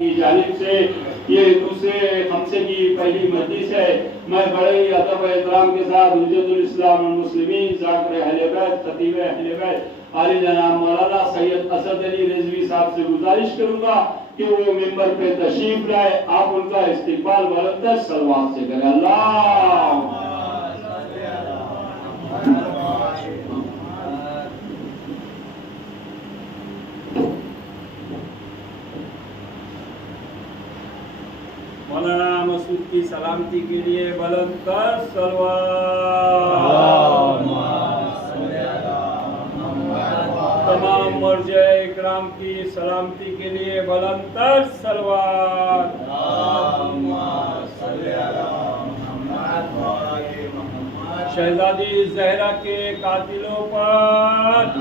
کی جانب سے یہ دوسرے خمسے کی پہلی مجلس ہے۔ میں بڑے ہی ادب و احترام کے ساتھ حجت الاسلام والمسلمین ذاکر اہل بیت خطیب اہل بیت عالی جناب مولانا سید اسد علی رضوی صاحب سے گزارش کروں گا کہ وہ ممبر پہ تشریف لائے، آپ ان کا استقبال بلند صلوات سے کریں۔ اللہ مولانا مسعود کی سلامتی کے لیے بلند تر صلوات۔ تمام مرجع اکرام کی سلامتی کے لیے بلند تر صلوات۔ شہزادی زہرا کے قاتلوں پر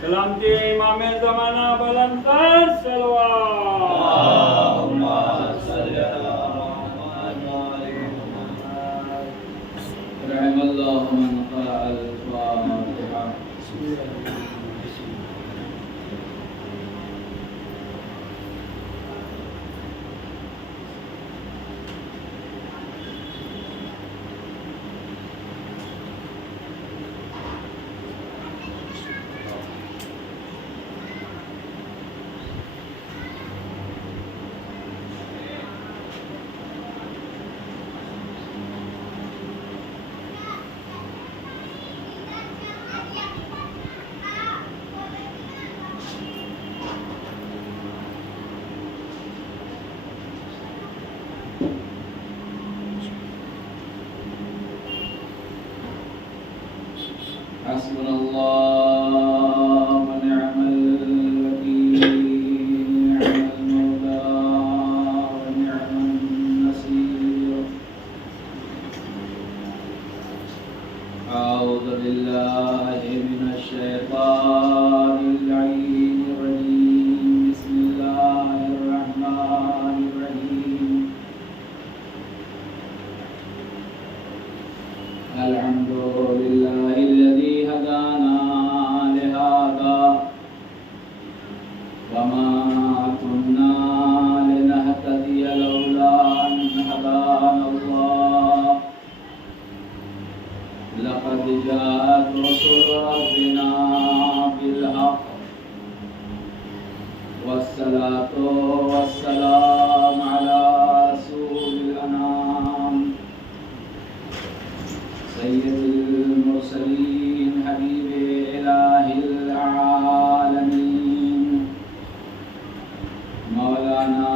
سلامتی امام زمانہ بلند تر صلوات۔ رحم اللہ من قرأ الفاتحہ۔ حسبنا اللہ ونعم الوکیل، نعم المولا ونعم النصیر۔ اعوذ باللہ من الشیطان اللعین الرجیم، بسم اللہ الرحمن الرحیم۔ الحمد للہ الذی هدانا لهذا وما كنا لنهتدي لولا أن هدانا الله، لقد جاءت رسل ربنا بالحق، والصلاة والسلام على رسول الأنام سید المرسلین حبیب الہ العالمین، مولانا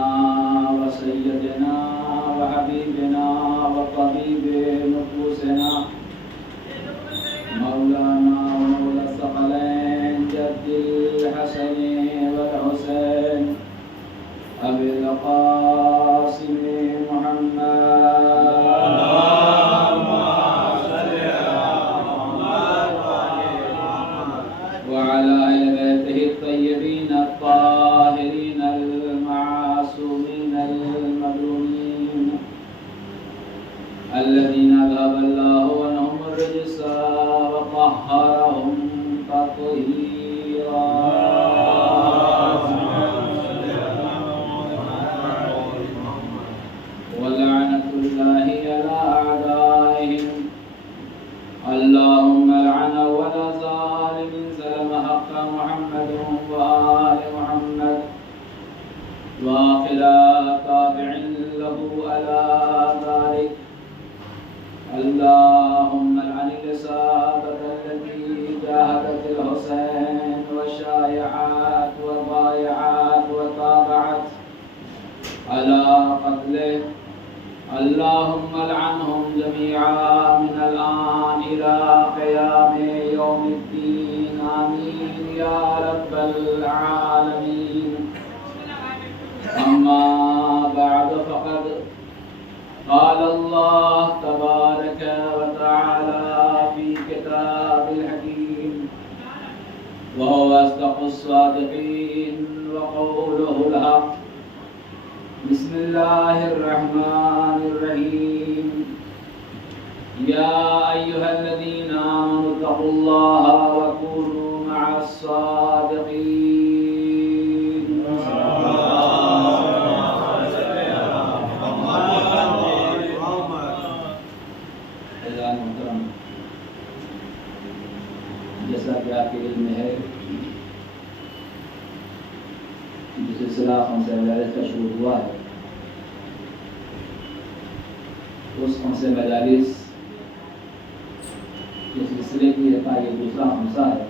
و سیدنا و حبیبنا و طبیب نفوسنا، مولانا و مولا الثقلین جد الحسن والحسین ابی القاسم محمد وعلى آل بيته الطيبين الطاهرين المعصومين المظلومين الذين أذهب الله عنهم الرجس وطهرهم تطهيرا۔ ولعنة الله على أعدائهم، اللهم لعن أول ظالم ظلم حق محمد وآل محمد وآخر تابع له على ذلك، اللهم لعن الإصابة التي جاهدت الحسين والشايعات والضايعات وتابعت على قتله، اللهم لعنهم جميعا من الآن إلى قيام يوم الدين، آمين يا رب العالمين۔ أما بعد فقد قال الله تبارك وتعالى في كتاب الحكيم، وهو أصدق الصادقين وقوله الحق، بسم اللہ الرحمن الرحیم یا ایھا الذین آمنوا اتقوا اللہ وکونوا مع الصادقین جیسا کہ آپ کے علم میں ہے جو سلسلہ خمس مجالس کا شروع ہوا ہے اس خمس مجالس کے سلسلے کی کا یہ دوسرا خمسہ ہے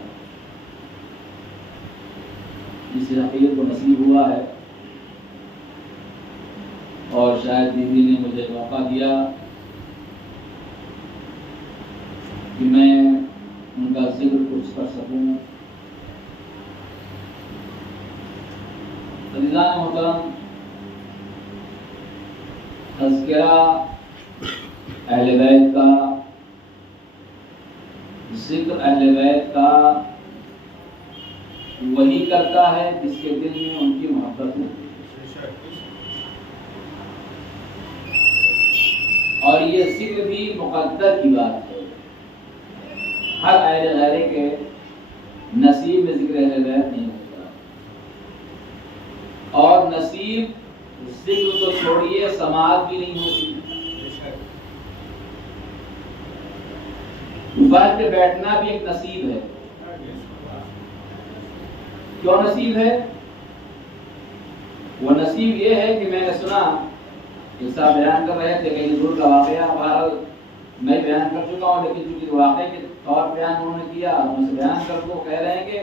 جس حقیق کو نصیب ہوا ہے اور شاید دیدی نے مجھے موقع دیا کہ میں ان کا ذکر کچھ کر سکوں. عزیزان محترم، تذکرہ اہل بیت کا، ذکر اہل بیت کا وہی کرتا ہے جس کے دل میں ان کی محبت ہو، اور یہ ذکر بھی مقدر کی بات ہے. ہر اہل غیرے کے نصیب میں ذکر اہل بیت نہیں ہوتا، اور نصیب ذکر تو چھوڑیے سماعت بھی نہیں ہوتی. بیٹھ کے بیٹھنا بھی ایک نصیب ہے. کیوں نصیب ہے؟ وہ نصیب یہ ہے کہ میں نے سنا ایک صاحب بیان کر رہے تھے کہیں دور کا واقعہ، بہرحال میں بیان کر چکا ہوں، لیکن چونکہ واقعے کے طور بیان انہوں نے کیا، ان سے بیان کر وہ کہہ رہے ہیں کہ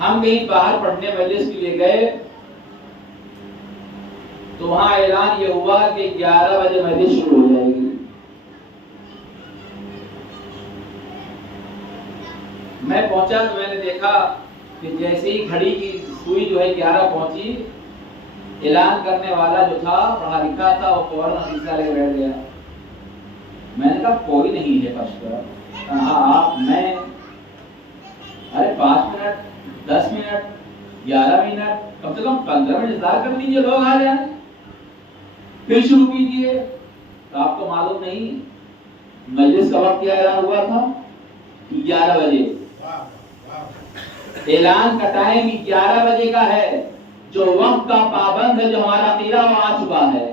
ہم کہیں باہر پڑھنے مجلس کے لیے گئے تو وہاں اعلان یہ ہوا کہ 11 بجے مجلس شروع ہو جائے گی. میں پہنچا تو میں نے دیکھا کہ جیسے ہی گھڑی کی سوئی جو ہے 11 پہنچی، اعلان کرنے والا جو تھا پڑھا لکھا تھا وہ فوراً شیشہ لے بیٹھ گیا. میں نے کہا کوئی نہیں ہے فرش پر. کہا آپ میں ارے 5 منٹ 10 منٹ 11 منٹ کم سے کم 15 منٹ انتظار کر لیجیے، لوگ آ جائیں پھر شروع کیجیے. تو آپ کو معلوم نہیں مجلس کا وقت کیا اعلان ہوا تھا؟ 11 بجے. اعلان کا ٹائم 11 بجے کا ہے. جو وقت کا پابند ہے، جو ہمارا عقیدہ وہ آ چکا ہے.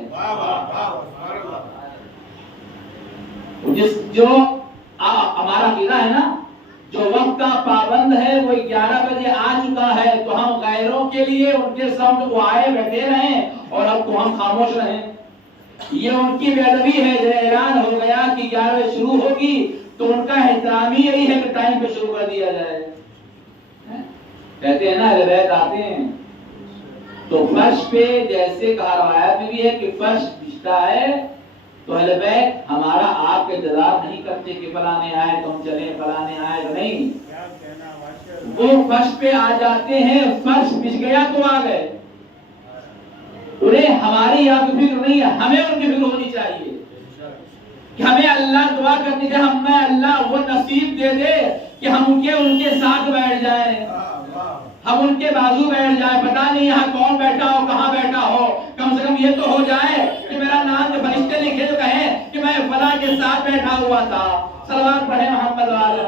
جو ہمارا عقیدہ ہے نا، جو وقت کا پابند ہے وہ 11 بجے آ چکا ہے، تو ہم غیروں کے لیے ان کے سامنے وہ آئے بیٹھے رہیں اور اب تو ہم خاموش رہیں. یہ ان کی بے ادبی ہے. جب اعلان ہو گیا کہ 11 بجے شروع ہوگی تو ان کا احترام ہی یہی ہے کہ ٹائم پہ شروع کر دیا جائے. کہتے ہیں نا اہل بیت آتے ہیں تو فرش پہ، جیسے کہا روایت میں بھی ہے کہ فرش بچھتا ہے، تو اہل بیت ہمارا آپ کا انتظار نہیں کرتے کہ فلانے آئے تو ہم چلیں، فلانے آئے تو نہیں. وہ فرش پہ آ جاتے ہیں. فرش بچھ گیا تو آ گئے. انہیں ہماری آپ کی فکر نہیں ہے، ہمیں ان کی فکر ہونی چاہیے کہ ہمیں اللہ دعا کرنی چاہیے ہمیں اللہ وہ نصیب دے دے کہ ہم ان کے ساتھ بیٹھ جائیں، ہم ان کے بازو بیٹھ جائیں. پتہ نہیں یہاں کون بیٹھا ہو، کہاں بیٹھا ہو، کم سے کم یہ تو ہو جائے کہ میرا نام جو فرشتے لکھے تو کہیں کہ میں فلاں کے ساتھ بیٹھا ہوا تھا. صلوات پڑھیں محمد والے.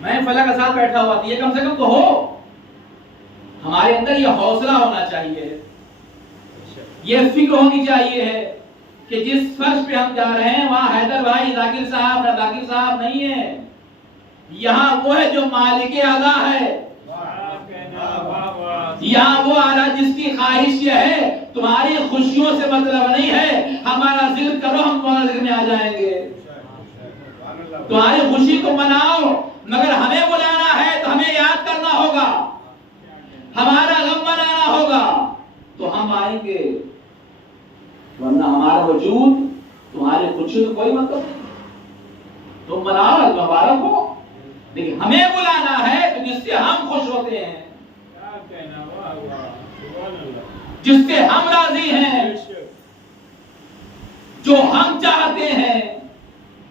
میں فلاں کے ساتھ بیٹھا ہوا تھا، یہ کم سے کم تو ہو. ہمارے اندر یہ حوصلہ ہونا چاہیے، یہ فکر ہونی چاہیے ہے کہ جس فرش پہ ہم جا رہے ہیں وہاں حیدر بھائی ذاکر صاحب نہ ذاکر صاحب نہیں ہے. یہاں وہ ہے جو مالک اعلیٰ ہے. یہاں وہ اعلیٰ جس کی خواہش یہ ہے تمہاری خوشیوں سے مطلب نہیں ہے، ہمارا ذکر کرو ہم تمہارا ذکر میں آ جائیں گے. تمہاری خوشی کو مناؤ، مگر ہمیں بلانا ہے تو ہمیں یاد کرنا ہوگا، ہمارا غم منانا ہوگا تو ہم آئیں گے، ورنہ ہمارا وجود تمہاری خوشی کو کوئی مطلب نہیں. تم مناؤ مبارک ہو، لیکن ہمیں بلانا ہے تو جس سے ہم خوش ہوتے ہیں، جس سے ہم راضی ہیں، جو ہم چاہتے ہیں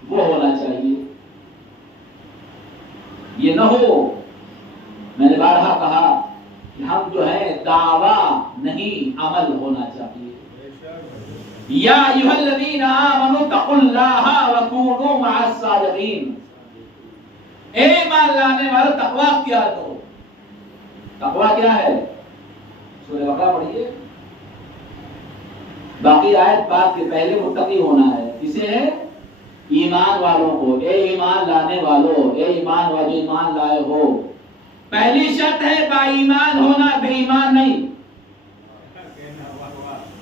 وہ ہونا چاہیے. یہ نہ ہو. میں نے بارہا کہا کہ ہم جو ہے دعویٰ نہیں عمل ہونا چاہیے. یا ایھا الذین آمنوا اتقوا اللہ وکونوا مع الصادقین. اے ایمان لانے والو تقوی اختیار کرو. تقوی کیا ہے؟ سورہ بقرہ پڑھیے. باقی آیت بات کے پہلے متقی ہونا ہے. اسے ہے ایمان والوں کو. اے ایمان لانے والو، اے ایمان والو ایمان لائے ہو. پہلی شرط ہے با ایمان ہونا، بے ایمان نہیں.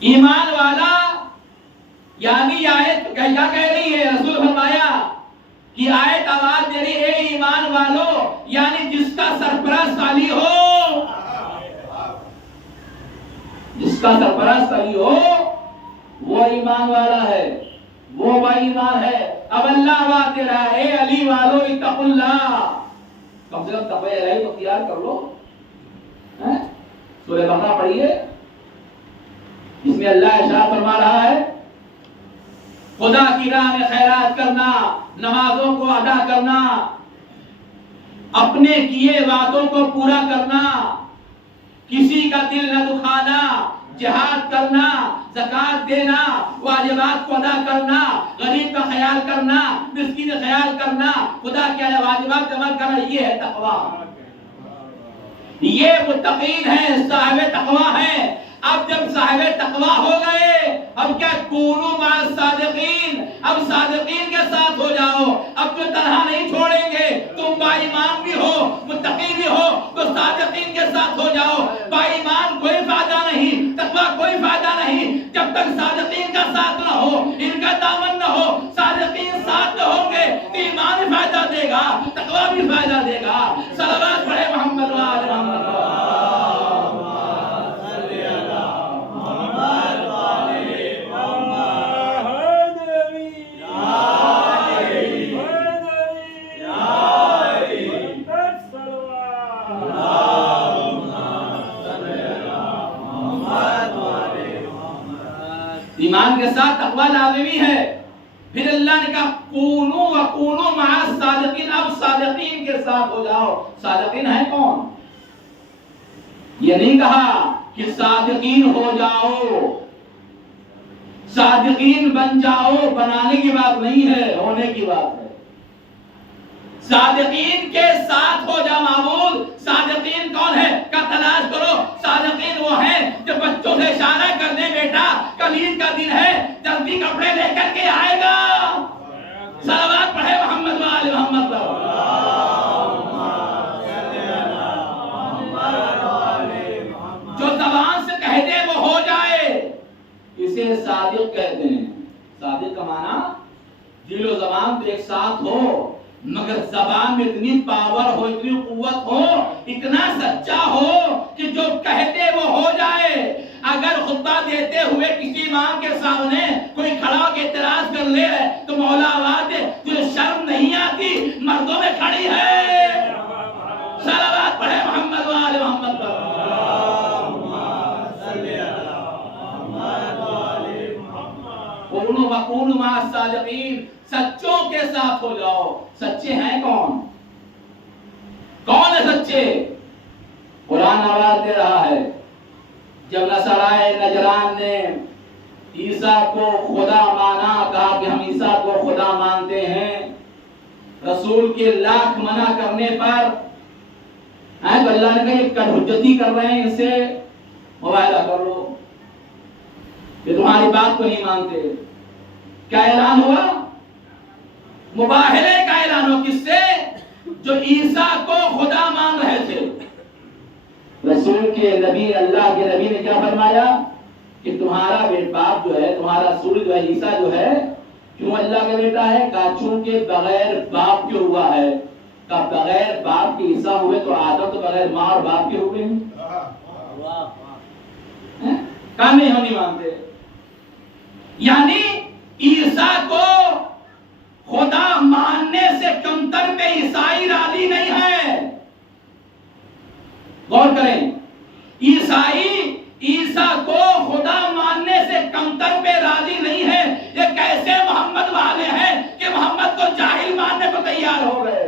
ایمان والا یعنی آیت کیا کہہ رہی ہے؟ رسول فرمایا کہ آیت آواز دے رہی ہے اے ایمان والو، یعنی جس کا سرپرست علی ہو، جس کا سرپرست علی ہو وہ ایمان والا ہے، وہ با ایمان ہے. اب اللہ آواز دے رہا ہے اے علی والو اتقوا اللہ. کم سے کم تقوی الہی تو اختیار کر لو. سورہ بقرہ پڑھیے، اس میں اللہ ارشاد فرما رہا ہے خدا کی راہ میں خیرات کرنا، نمازوں کو ادا کرنا، اپنے کیے وعدوں کو پورا کرنا، کسی کا دل نہ دکھانا، جہاد کرنا، زکات دینا، واجبات کو ادا کرنا، غریب کا خیال کرنا، مسکین کا خیال کرنا، خدا کے واجبات عمل کرنا، یہ ہے تقویٰ. یہ متقین ہیں، صاحب تقویٰ ہیں. اب جب صاحب تقویٰ ہو گئے، اب کیا کونوا مع الصادقین، اب صادقین کے ساتھ ہو جاؤ. اب تو تنہا نہیں چھوڑیں گے. تم با ایمان بھی ہو، متقی بھی ہو، تو صادقین کے ساتھ ہو جاؤ. با ایمان کوئی فائدہ نہیں، تقویٰ کوئی فائدہ نہیں جب تک صادقین کا ساتھ نہ ہو، ان کا دامن نہ ہو. صادقین ساتھ نہ ہوں گے تو ایمان بھی فائدہ دے گا، تقویٰ بھی فائدہ دے گا. صلوات پڑھے محمد و آل محمد. ایمان کے ساتھ تقویٰ لازمی ہے. پھر اللہ نے کہا کونوا وکونوا مع الصادقین. اب صادقین کے ساتھ ہو جاؤ. صادقین ہیں کون؟ یہ نہیں کہا کہ صادقین ہو جاؤ، صادقین بن جاؤ. بنانے کی بات نہیں ہے، ہونے کی بات ہے. صادقین کے ساتھ ہو جا. معمول صادقین کون ہے کا تلاش کرو. صادقین وہ ہیں جو بچوں سے اشارہ کر دے بیٹا کل عید کا دن ہے، جلدی کپڑے لے کر کے آئے گا. صلوات پڑھے محمد و آل محمد. جو زبان سے کہہ دے وہ ہو جائے، اسے صادق کہتے ہیں. صادق کا معنی دل و زبان تو ایک ساتھ ہو، مگر زبان میں اتنی پاور ہو، اتنی قوت ہو، اتنا سچا ہو کہ جو کہتے وہ ہو جائے. اگر خطبہ دیتے ہوئے کسی امام کے سامنے کوئی کھڑا ہو کے اعتراض کر لے تو مولا آواز دے تجھے شرم نہیں آتی؟ مردوں میں کھڑی ہے. صلوات پڑھے محمد و آل محمد پر. کونوا وکونوا مع الصادقین. سچوں کے ساتھ ہو جاؤ. سچے ہیں کون؟ کون ہے سچے؟ قرآن آواز دے رہا ہے جب نصارائے نجران نے عیسیٰ کو خدا مانا، کہا کہ ہم عیسیٰ کو خدا مانتے ہیں، رسول کے لاکھ منع کرنے پر تو اللہ نے کہا یہ کل حجتی کر رہے ہیں، ان سے مباہلہ کر لو، کہ تمہاری بات کو نہیں مانتے. کیا اعلان ہوا؟ مباہلے کا اعلان ہو. کس سے؟ جو عیسیٰ کو خدا مان رہے تھے. رسول کے نبی، اللہ کے نبی نے کیا فرمایا کہ تمہارا باپ جو ہے، تمہارا رسول جو ہے عیسیٰ جو ہے، کیوں اللہ کا بیٹا ہے؟ کہا چونکہ بغیر باپ کے ہوا ہے. کہا بغیر باپ کے عیسیٰ ہوئے تو آدم تو بغیر ماں اور باپ کے ہوئے ہیں. کہا نہیں ہم نہیں مانتے. یعنی عیسیٰ کو خدا ماننے سے کمتر پہ عیسائی راضی نہیں ہے. غور کریں، عیسائی عیسیٰ کو خدا ماننے سے کمتر پہ راضی نہیں ہے. یہ کیسے محمد والے ہیں کہ محمد کو جاہل ماننے کو تیار ہو گئے.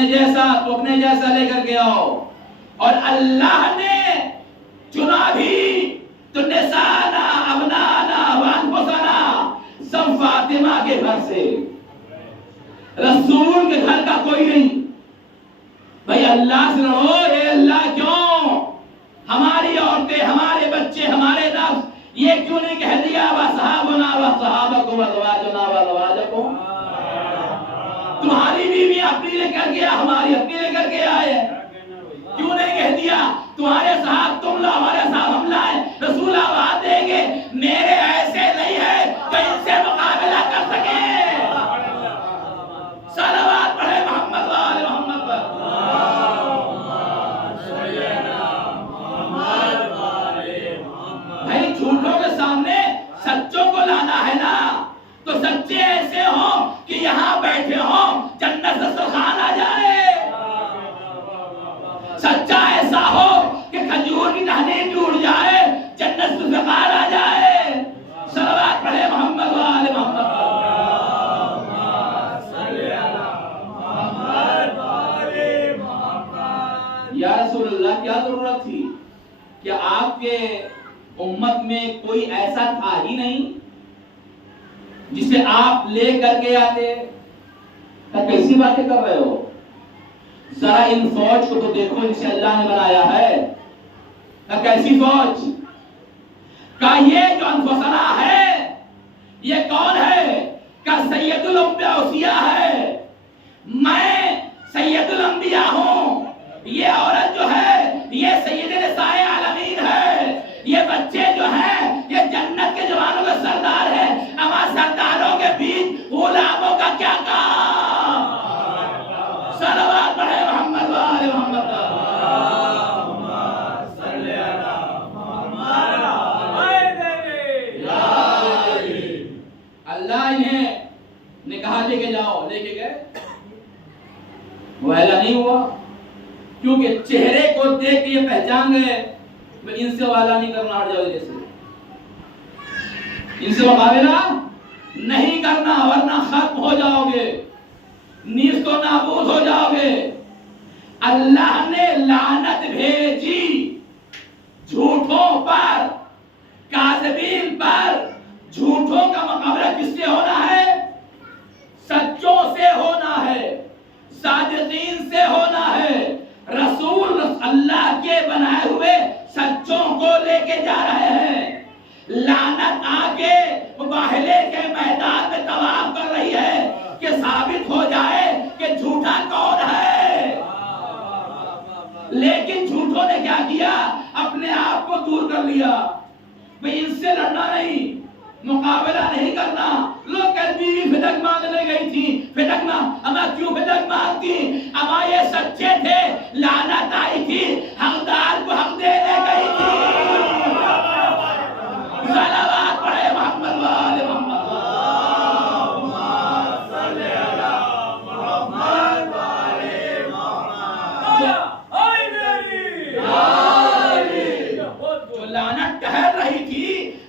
اپنے جیسا تو اپنے جیسا لے کر کے آؤ. اور اللہ نے چنا بھی تو نسانا ابنانا وانفسنا سب فاطمہ کے گھر سے، رسول کے گھر کا کوئی نہیں. بھائی اللہ سے لڑو. اے اللہ کیوں ہماری عورتیں، ہمارے بچے، ہمارے نفس یہ کیوں نہیں کہہ دیا وَصَحَابُنَا وَصَحَابَكُمْ وَأَزْوَاجُنَا وَأَزْوَاجَكُمْ؟ تمہاری بیوی اپنی لے کر گیا، ہماری اپنی لے کر کے آئے. کیوں نہیں کہہ دیا تمہارے صاحب تم لا، ہمارے صاحب ہم لائیں؟ رسول آواز دیں گے میرے ایسے نہیں ہے کہ ان سے مقابلہ کر سکیں. صلوات پڑھے محمد و آل محمد پر. بھائی جھوٹوں کے سامنے سچوں کو لانا ہے نا، تو سچے ایسے ہوں کہ یہاں بیٹھے ہوں جنت دسترخوان آ جائے. سچا ایسا ہو کہ کھجور کی ٹہنی ٹوٹ جائے جنت دسترخوان آ جائے. صلوات پڑھے محمد و آل محمد. یا رسول اللہ کیا ضرورت تھی؟ کہ آپ کے امت میں کوئی ایسا تھا ہی نہیں جسے آپ لے کر کے آتے. کیسی باتیں کر رہے ہو؟ ذرا ان فوج کو تو دیکھو جسے اللہ نے بنایا ہے. کیسی فوج؟ کا یہ جو انفسنا ہے یہ کون ہے؟ کا سید الانبیاء اوصیاء ہے. میں سید الانبیاء ہوں. یہ عورت جو ہے یہ سید نساء عالمین ہے. یہ بچے جو ہیں یہ جنت کے جوانوں کا سردار ہے. اما سرداروں کے بیچ غلاموں کا کیا کام؟ صلوات پڑھے محمد و آل محمد. اللہ انہیں نے کہا لے کے جاؤ، لے کے گئے. وہ ایلا نہیں ہوا کیونکہ چہرے کو دیکھ کے یہ پہچان گئے ان سے والا نہیں کرنا. ہٹ جاؤ جیسے ان سے مقابلہ نہیں کرنا ورنہ ختم ہو جاؤ گے، نیز تو نابود ہو جاؤ گے. اللہ نے لعنت بھیجی جھوٹوں پر، کاذبین پر. جھوٹوں کا مقابلہ کس سے ہونا ہے؟ سچوں سے ہونا ہے، صادقین سے ہونا ہے. رسول اللہ کے بنائے ہوئے سچوں کو لے کے جا رہے ہیں. لعنت آ کے مباہلے کے میدان میں طواف کر رہی ہے کہ ثابت ہو جائے کہ جھوٹا کون ہے. لیکن جھوٹوں نے کیا کیا؟ اپنے آپ کو دور کر لیا. بھئی ان سے لڑنا نہیں، مقابلہ نہیں کرنا. لوگ کہتی بیوی فدق مانگنے گئی تھی. فدق مانگ اما کیوں فدق مانگتی؟ اما یہ سچے تھے، لعنت آئی تھی، حقدار کو حق دینے گئی تھی. صلوات پڑھے محمد و آل محمد. جو لعنت ٹہر رہی تھی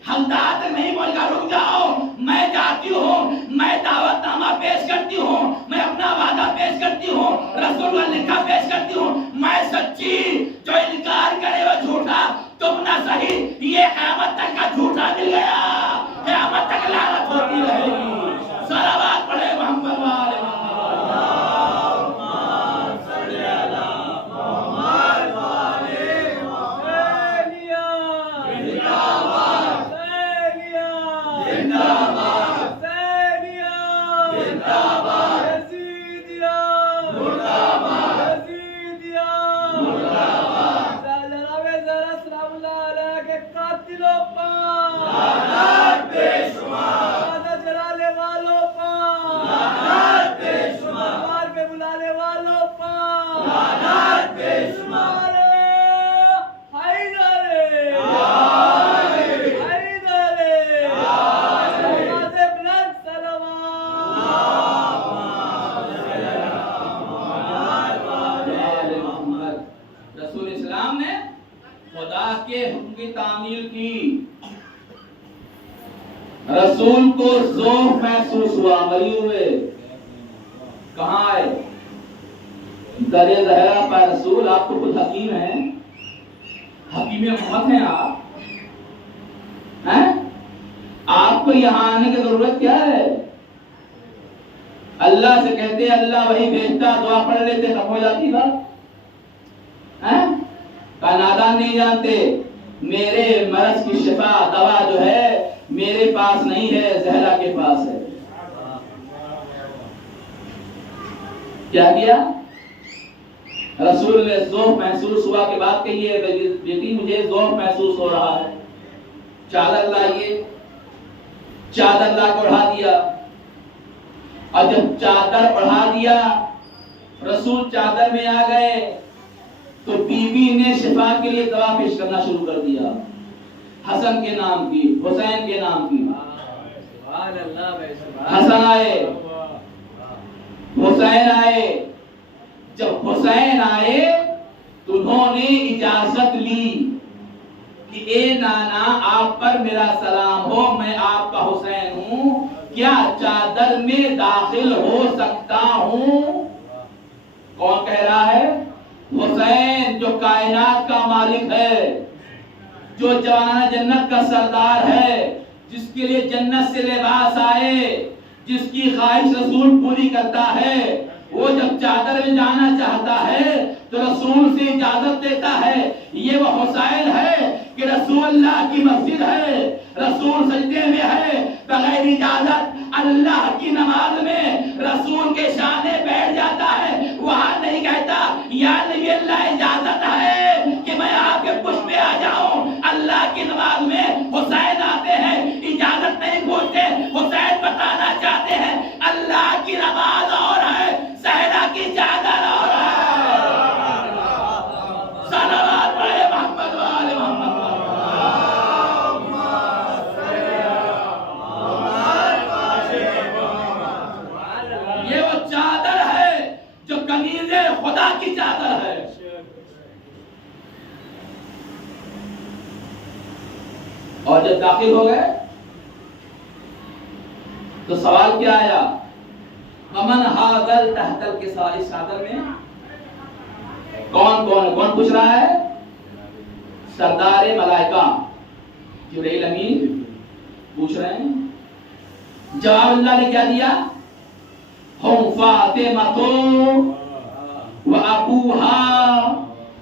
حقدار تک نہیں پہنچ گا. رک جاؤ، میں جاتی ہوں، میں دعوت نامہ پیش کرتی ہوں، میں اپنا وعدہ پیش کرتی ہوں، رسول کا لکھا پیش کرتی ہوں. میں سچی، جو انکار کرے وہ جھوٹا. تم نہ صحیح، یہ قیامت تک کا جھوٹا مل گیا، قیامت تک لعنت ہوتی رہے گی. صلوات پڑھے محمد و آل محمد. رسول کو ذوق محسوس ہوا. مری ہوئے کہاں آئے؟ درے زہرا پا رسول، آپ تو خود حکیم ہیں، حکیم امت ہیں آپ ہیں؟ آپ کو یہاں آنے کی ضرورت کیا ہے؟ اللہ سے کہتے اللہ وہی بھیجتا، دعا پڑھ لیتے، ختم ہو جاتی بات ہیں؟ کا نادان نہیں جانتے میرے مرض کی شفا دوا جو ہے میرے پاس نہیں ہے، زہرا کے پاس ہے۔ کیا کیا رسول نے؟ ذوق محسوس ہوا کہ بات کہیے بیٹی مجھے ذوق محسوس ہو رہا ہے، چادر لائیے، چادر لا کے اڑھا دیا، اور جب چادر اڑھا دیا رسول چادر میں آ گئے تو بی بی نے شفا کے لیے دوا پیش کرنا شروع کر دیا، حسن کے نام کی، حسین کے نام کی۔ حسن آئے، حسین آئے، جب حسین آئے تو انہوں نے اجازت لی کہ اے نانا آپ پر میرا سلام ہو، میں آپ کا حسین ہوں، کیا چادر میں داخل ہو سکتا ہوں؟ کون کہہ رہا ہے؟ حسین، جو کائنات کا مالک ہے، جو جوانان جنت کا سردار ہے، جس کے لیے جنت سے لباس آئے، جس کی خواہش رسول پوری کرتا ہے، وہ جب چادر میں جانا چاہتا ہے تو رسول سے اجازت دیتا ہے۔ یہ وہ حسین ہے کہ رسول اللہ کی مسجد ہے، رسول سجدے میں ہے، بغیر اجازت اللہ کی نماز میں رسول کے سامنے بیٹھ جاتا ہے، وہاں نہیں کہتا یا نبی اللہ اجازت ہے کہ میں آپ کے پشت پہ آ جاؤں۔ اللہ کی نماز میں حسین آتے ہیں، اجازت نہیں پوچھتے، حسین بتانا چاہتے ہیں اللہ کی نماز اور ہے، صحرا کی چادر اور ہے۔ صلوات پڑھے محمد وآل محمد۔ یہ وہ چادر ہے جو کنیز خدا کی چادر ہے۔ اور جب داخل ہو گئے تو سوال کیا آیا؟ امن حاضر تحتل کے ساری چادر میں کون کون ہے؟ کون پوچھ رہا ہے؟ سردار ملائکہ جبرائیل امین پوچھ رہے ہیں۔ جواب اللہ نے کیا دیا؟ ہم فاطمہ و ابوہا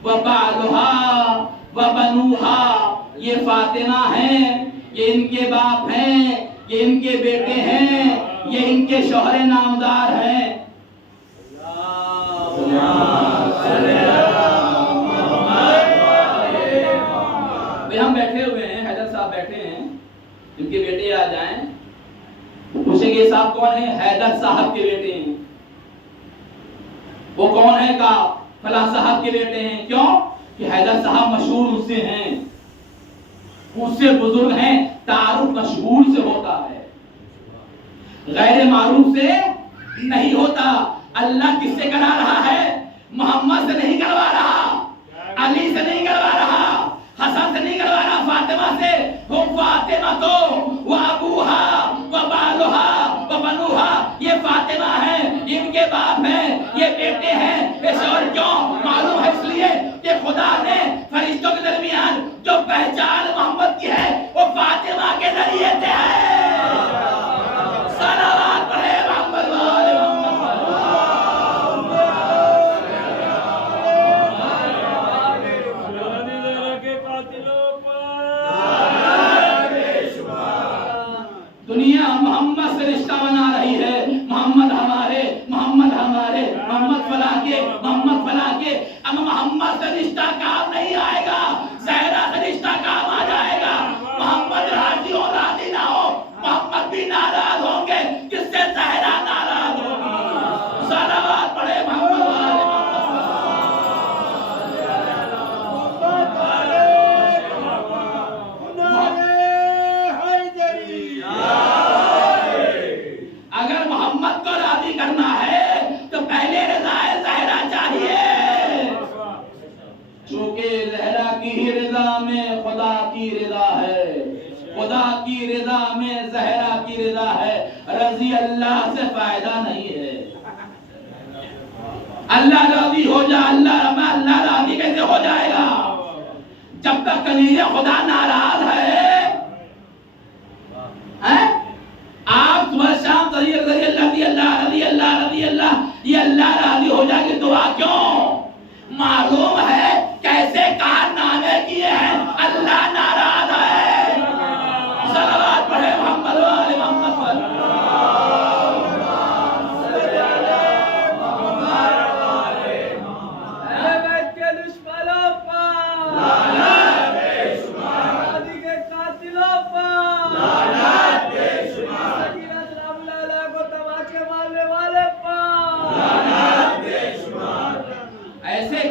و بالہا و بنوہا، یہ فاطمہ ہیں، یہ ان کے باپ ہیں، یہ ان کے بیٹے ہیں، یہ ان کے شوہر نامدار ہیں۔ ہم بیٹھے ہوئے ہیں، حیدر صاحب بیٹھے ہیں، ان کے بیٹے آ جائیں، پوچھیں گے صاحب کون ہیں؟ حیدر صاحب کے بیٹے ہیں۔ وہ کون ہے؟ کا فلاں صاحب کے بیٹے ہیں۔ کیوں؟ کہ حیدر صاحب مشہور اس سے ہیں، اس سے بزرگ ہیں، تعارف مشہور سے ہوتا ہے، غیر معروف سے نہیں ہوتا۔ اللہ کس سے کرا رہا ہے؟ محمد سے نہیں کروا رہا، علی سے نہیں کروا رہا، حسن سے نہیں کروا رہا، فاطمہ سے۔ وہ فاطمہ تو وہ ابوہا وہ بالہا وہ بنوہا، یہ فاطمہ ہے، ان کے باپ ہیں، یہ بیٹے ہیں۔ یہ شور کیوں معلوم ہے؟ اس لیے کہ خدا نے فرشتوں کے درمیان جو پہچان محمد کی ہے وہ فاطمہ کے ذریعے سے ہے۔ صلوات پڑھے محمد وآل محمد۔ دنیا محمد سے رشتہ بنا رہی ہے، محمد ہمارے، محمد ہمارے، محمد فلاں کے، محمد فلاں کے۔ اب محمد سے رشتہ کام نہیں آئے گا، زہرا سے رشتہ کام آ جائے گا۔ محمد راضی ہو راضی نہ ہو، محمد بھی ناراض ہوں گے، جس سے زہرا ناراض ہوگی۔ صلوات پڑھے محمد وآل اگر محمد کو راضی کرنا ہے تو پہلے رضا زہرا چاہیے، چونکہ زہرا کی ہی رضا میں خدا کی رضا ہے، خدا کی رضا میں زہرا کی رضا ہے، رضی اللہ سے فائدہ نہیں ہے۔ اللہ راضی ہو جا، اللہ راضی کیسے ہو جائے گا جب تک کلیجہ خدا ناراض ہے؟ آپ صبح شام رضی اللہ یہ اللہ راضی ہو جائے گی دعا کیوں؟ معلوم ہے کیسے کارنامے کیے ہیں، اللہ ناراض ہے۔ صلوات پڑھے محمد و آل محمد پر۔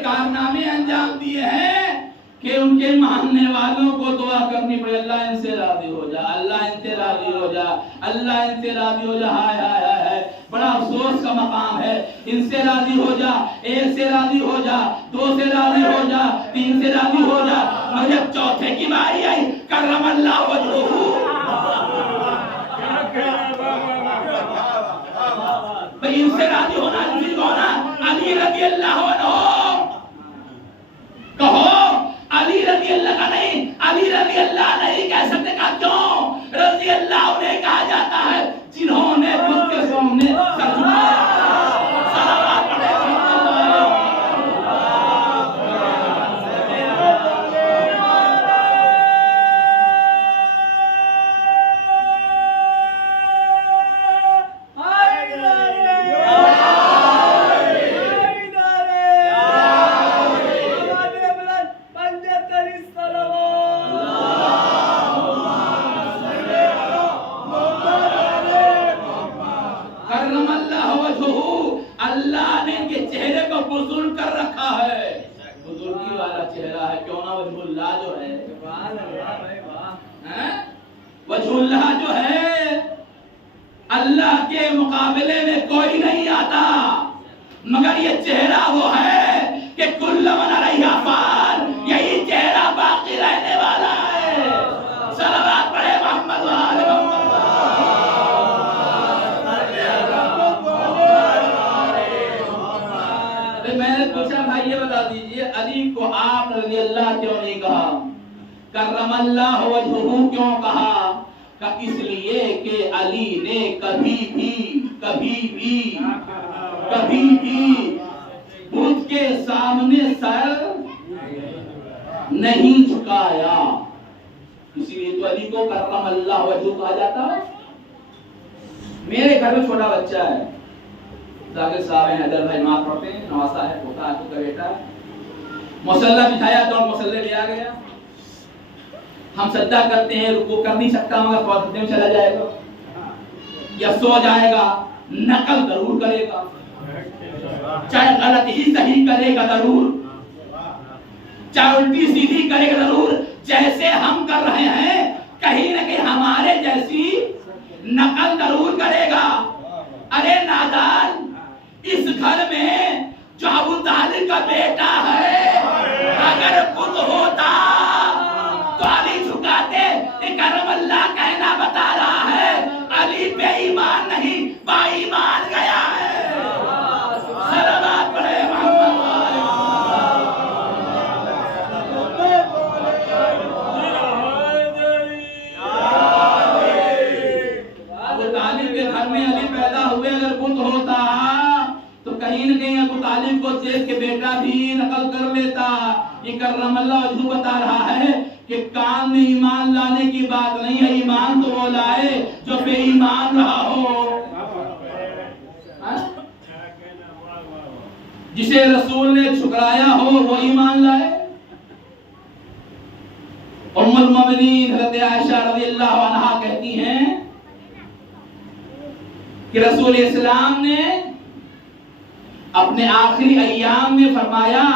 کارنامے انجام دیے ہیں کہ ان کے ماننے والوں کو دعا کرنی پڑے، اللہ ان سے راضی ہو جا، اللہ ان سے راضی ہو جا، اللہ ان سے راضی ہو جا۔ ہائے ہائے ہائے ہائے، بڑا افسوس کا مقام ہے۔ ان سے راضی ہو جا، ایک سے راضی ہو جا، دو سے راضی ہو جا، تین سے راضی ہو جا، مگر جب چوتھے کی باری آئی کرم اللہ وجہہ، بھئی ان سے راضی ہونا نہیں ہونا۔ علی رضی اللہ عنہ کہو، علی رضی اللہ کا نہیں، علی رضی اللہ نہیں کہہ سکتے کا کیوں؟ رضی اللہ انہیں کہا جاتا ہے جنہوں نے خود کے سامنے سر جھکایا۔ صلوات پڑھے اللہ نے ان کے چہرے کو بزرگ کر رکھا ہے، بزرگی والا چہرہ ہے، کیوں نہ وجہ اللہ جو ہے، وجہ اللہ جو ہے اللہ کے مقابلے میں کوئی نہیں آتا، مگر یہ چہرہ وہ ہے کہ کل من علیہا فان، یہی چہرہ باقی رہنے والا ہے۔ صلوات پڑھے محمد و آل محمد۔ میں نے پوچھا بھائی یہ بتا دیجئے علی کو آپ رضی اللہ کیوں نہیں کہا، کرم اللہ وجہہ کیوں کہا؟ کہ اس لیے کہ علی نے کبھی بھی بت کے سامنے سر نہیں جھکایا، اسی لیے تو علی کو کرم اللہ وجہہ کہا جاتا ہے۔ میرے گھر میں چھوٹا بچہ ہے، ذاکر صاحب ہیں، حیدر بھائی ماں پڑھتے ہیں، نواسا ہے، پوتا ہے، کا بیٹا ہے، مصلی بچھایا تو مصلی بھی آ گیا، ہم سجدہ کرتے ہیں، رکوع کر نہیں سکتا مگر سجدے میں چلا جائے گا یا سو جائے گا، نقل ضرور کرے گا، چاہے غلط ہی صحیح کرے گا ضرور، چاہے الٹی سیدھی کرے گا ضرور، جیسے ہم کر رہے ہیں کہیں نہ کہیں ہمارے جیسی نقل ضرور کرے گا۔ ارے نادان، اس گھر میں جو ابو طالب کا بیٹا ہے اگر خود ہوتا تو علی جھکاتے، کرم اللہ کہنا بتا رہا ہے علی بے ایمان نہیں با ایمان گیا ہے۔ صلوات پڑھے محمد ابو طالب کے گھر میں علی پیدا ہوئے، اگر بت ہوتا تو کہیں نہ کہیں ابو طالب کو دیکھ کے بیٹا بھی نقل کر لیتا۔ یہ کرم اللہ وجہہ بتا رہا ہے کہ کام میں ایمان لانے کی بات نہیں ہے، ایمان تو وہ لائے جو بے ایمان رہا ہو، جسے رسول نے ٹھکرایا ہو وہ ایمان لائے۔ ام المؤمنین حضرت عائشہ رضی اللہ عنہا کہتی ہیں کہ رسول اسلام نے اپنے آخری ایام میں فرمایا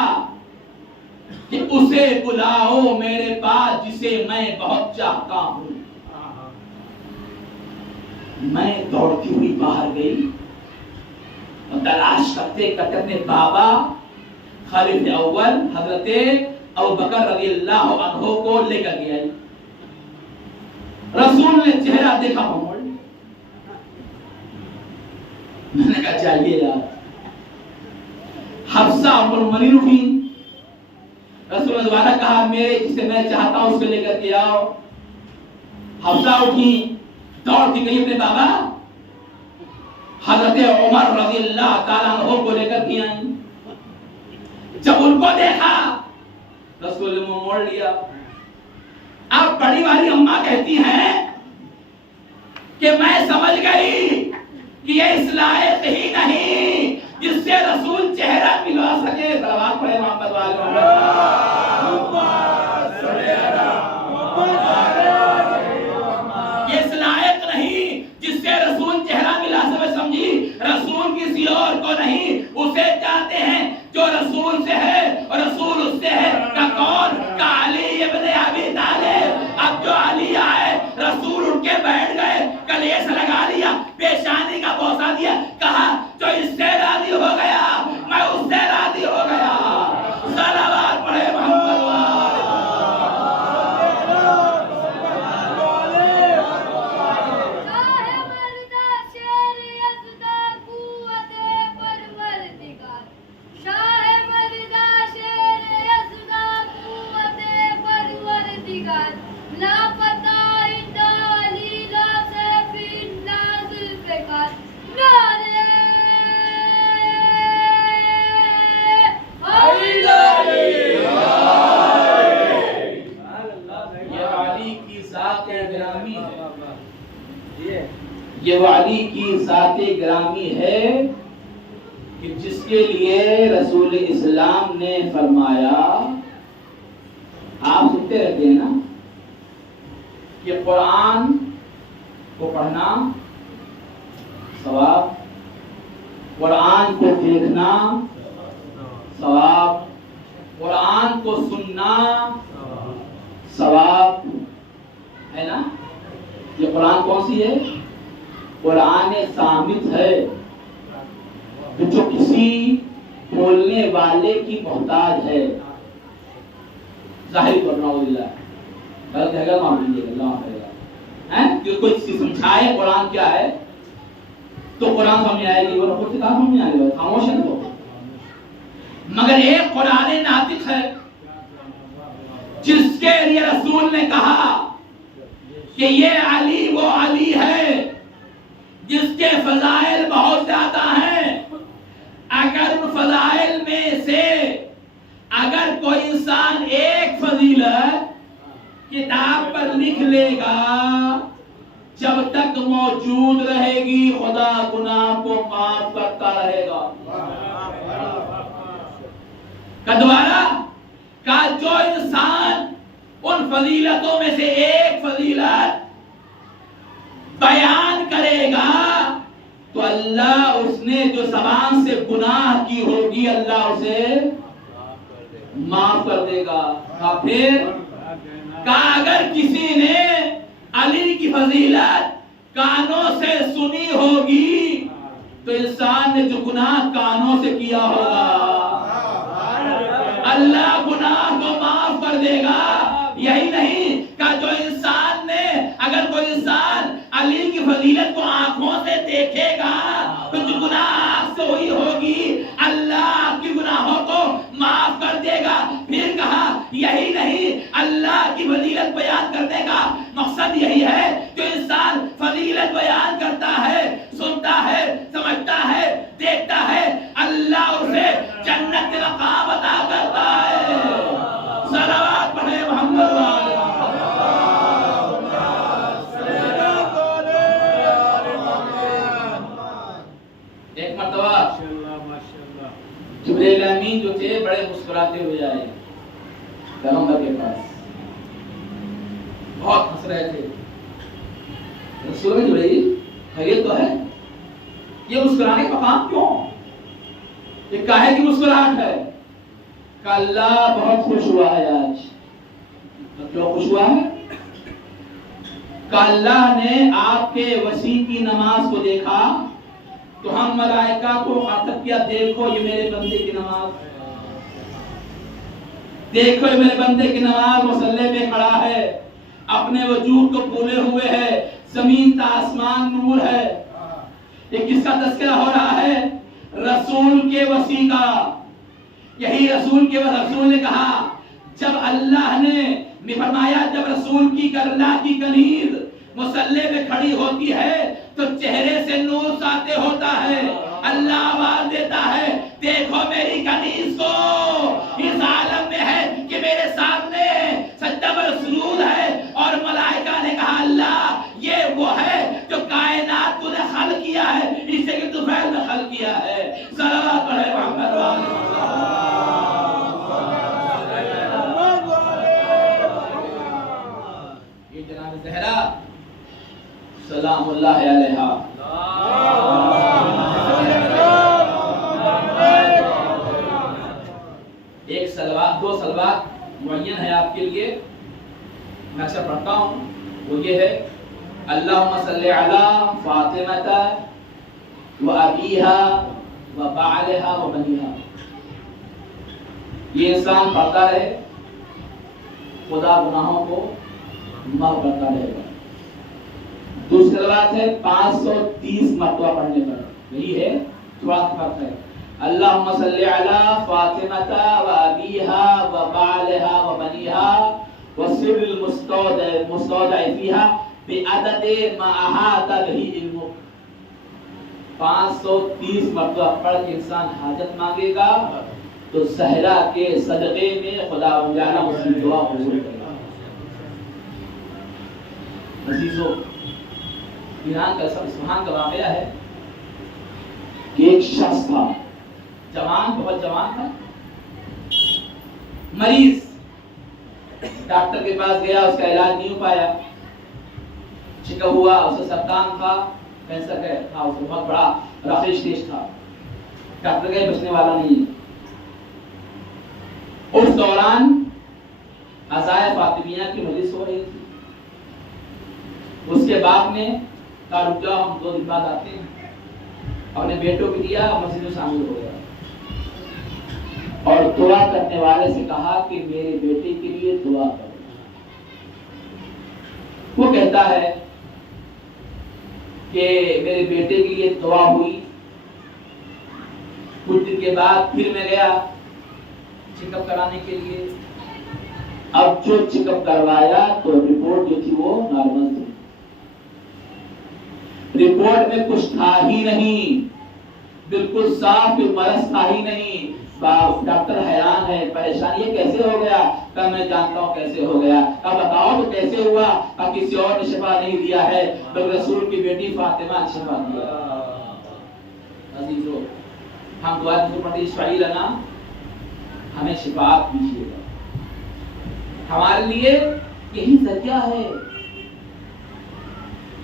کہ اسے بلاؤ میرے پاس جسے میں بہت چاہتا ہوں۔ میں دوڑتی ہوئی باہر گئی اور تلاش کرتے کرتے اپنے بابا خلیفہ اول حضرت ابوبکر رضی اللہ عنہ کو لے کر گیا۔ رسول نے چہرہ دیکھا، میں نے کہا چاہیے یار، حفصہ ام المؤمنین اٹھی، رسول نے دوبارہ کہا میرے جسے میں چاہتا ہوں اس کو لے کر کے آؤ۔ حفصہ اٹھی، دوڑ کے گئی اپنے بابا حضرت عمر رضی اللہ تعالیٰ عنہ کو لے کر کے آئیں۔ جب ان کو دیکھا رسول نے منہ موڑ لیا۔ اب بڑی والی اماں کہتی ہیں کہ میں سمجھ گئی کہ یہ اس لائق ہی نہیں جس سے رسول چہرہ ملا سکے۔ صلوات پڑھے محمد والے یہ اس لائق نہیں جس سے رسول چہرہ ملا سکے۔ سمجھی، رسول کسی اور کو نہیں، اسے چاہتے ہیں جو رسول سے ہے اور رسول اس سے ہے۔ کا کون؟ کا علی ابن ابی طالب۔ اب جو علی آئے رسول اٹھ کے بیٹھ گئے، کلیس لگا لیا، پیشانی کا بوسہ دیا، کہا جو اس سے راضی ہو گیا میں اس سے راضی ہو گیا۔ صلوات پڑھے محمد والے۔ یہ وہ علی کی ذات گرامی ہے کہ جس کے لیے رسول اسلام نے فرمایا، آپ سنتے رہتے ہیں نا کہ قرآن کو پڑھنا ثواب، قرآن کو دیکھنا ثواب، قرآن کو سننا ثواب ہے نا۔ یہ قرآن کون سی ہے؟ قرآن صامت ہے جو کسی بولنے والے کی محتاج ہے۔ ظاہر کرنا غلط ہے گا، معاف کیجیے گا، اللہ کرے گا کہ کوئی سمجھائے قرآن کیا ہے تو قرآن سمجھ آئے گی، ورنہ خود کتاب سمجھ آئے گا، خاموش ہے تو۔ مگر ایک قرآن ناطق ہے جس کے لیے رسول نے کہا کہ یہ علی وہ علی ہے جس کے فضائل بہت زیادہ ہیں۔ اگر ان فضائل میں سے اگر کوئی انسان ایک فضیلت کتاب پر لکھ لے گا، جب تک موجود رہے گی خدا گناہ کو معاف کرتا رہے گا۔ دوبارہ کا جو انسان ان فضیلتوں میں سے ایک فضیلت بیان کرے گا تو اللہ اس نے جو زبان سے گناہ کی ہوگی اللہ اسے معاف کر دے گا۔ اور پھر کہا اگر کسی نے علی کی فضیلت کانوں سے سنی ہوگی تو انسان نے جو گناہ کانوں سے کیا ہوگا اللہ گناہ کو معاف کر دے گا۔ یہی نہیں کہ جو انسان نے اگر کوئی انسان علی کی فضیلت کو آنکھوں سے دیکھے گا تو جو گناہ سے ہوئی ہوگی اللہ کی گناہوں کو معاف کر دے گا۔ پھر کہا یہی نہیں اللہ کی فضیلت بیان کرنے کا مقصد یہی ہے جو انسان فضیلت بیان کرتا ہے، سنتا ہے، سمجھتا ہے، دیکھتا ہے، اللہ اسے جنت کے مقام عطا کرتا ہے۔ صلوات پڑھے محمد والے۔ ایک مرتبہ جبریل امین جو تھے بڑے مسکراتے ہوئے آئے پیغمبر کے پاس، بہت ہنس رہے تھے۔ رسول میں جبریل خیریت تو ہے؟ یہ مسکرانے کا مقام کیوں؟ یہ کاہے کی مسکراہٹ ہے؟ کہ اللہ بہت خوش ہوا ہے آج۔ کیوں خوش ہوا ہے؟ کہ اللہ نے آپ کے وسیع کی نماز کو دیکھا تو ہم ملائکہ کو خاطب کیا، دیکھو یہ میرے بندے کی نماز، دیکھو یہ میرے بندے کی نماز مصلی میں کھڑا ہے، اپنے وجود کو پھولے ہوئے ہے، زمین تا آسمان نور ہے۔ یہ کس کا تذکرہ ہو رہا ہے؟ رسول کے وسیع کا، یہی رسول کے رسول نے کہا جب اللہ نے فرمایا جب رسول کی کرنا کی کنیز مصلی پہ کھڑی ہوتی ہے تو چہرے سے نور ساطع ہوتا ہے. اللہ آواز دیتا ہے دیکھو میری کنیز کو اس عالم میں ہے کہ میرے سامنے سجدہ پر سجود ہے. اور ملائکہ نے کہا اللہ یہ وہ ہے جو کائنات تو نے خلق کیا ہے اسے کہ تو فعل میں خلق کیا ہے. صلوات پڑھے محمد یہ جناب زہرا سلام اللہ علیہا. ایک سلوات دو سلوات معین ہے آپ کے لیے میں اکثر پڑھتا ہوں وہ یہ ہے اللہم صلی علی فاطمہ و ابیہا و بعلہا و بنیہا. یہ انسان پڑھتا ہے خدا گناہوں کو معاف کرتا رہے گا. دوسری بات ہے 530 مرتبہ پڑھنے پر یہی ہے تھوڑا فرق ہے. اللہم صلی علی فاطمہ و ابیہا و بعلہا و بنیہا و سر المستودع فیہا بعدد ما احاط بہ علمک. 530 مرتبہ پڑھ کے انسان حاجت مانگے گا تو زہرا کے صدقے میں خدا تعالی اس کی دعا قبول کرے گا. عزیزو ایران کا اصفہان کا واقعہ ہے کہ ایک شخص تھا جوان بہت جوان تھا مریض ڈاکٹر کے پاس گیا اس کا علاج نہیں ہو پایا چکا ہوا اسے سرطان تھا کینسر کا تھا اسے بہت بڑا رافع اسٹیج تھا ڈاکٹر کہے بچنے والا نہیں. اس دوران عزائے فاطمیہ کی مجلس ہو رہی تھی. اس کے باپ نے کہا رک جاؤ ہم 2 دن بعد آتے ہیں. اپنے بیٹوں کو دیا مسجد میں شامل ہو گیا اور دعا کرنے والے سے کہا کہ میرے بیٹے کے لیے دعا کرو. وہ کہتا ہے کہ میرے بیٹے کے لیے دعا ہوئی. کچھ دن کے بعد پھر میں گیا چیک اپ کرانے کے لیے. اب جو چیک اپ کروایا تو رپورٹ جو تھی وہ نارمل تھی. رپورٹ میں کچھ تھا ہی نہیں بالکل صاف کوئی مرض تھا ہی نہیں. ڈاکٹر حیران ہے پریشان یہ کیسے ہو گیا. کہ میں جانتا ہوں کیسے ہو گیا. اب بتاؤ تو کیسے ہوا. اب کسی اور نے شفا نہیں دیا ہے بلکہ رسول کی بیٹی فاطمہ نے شفا دیا. عزیزو ہم دعا پڑھتے اشفعی لنا ہمیں شفاعت دیجیے گا. ہمارے لیے یہی ذریعہ ہے.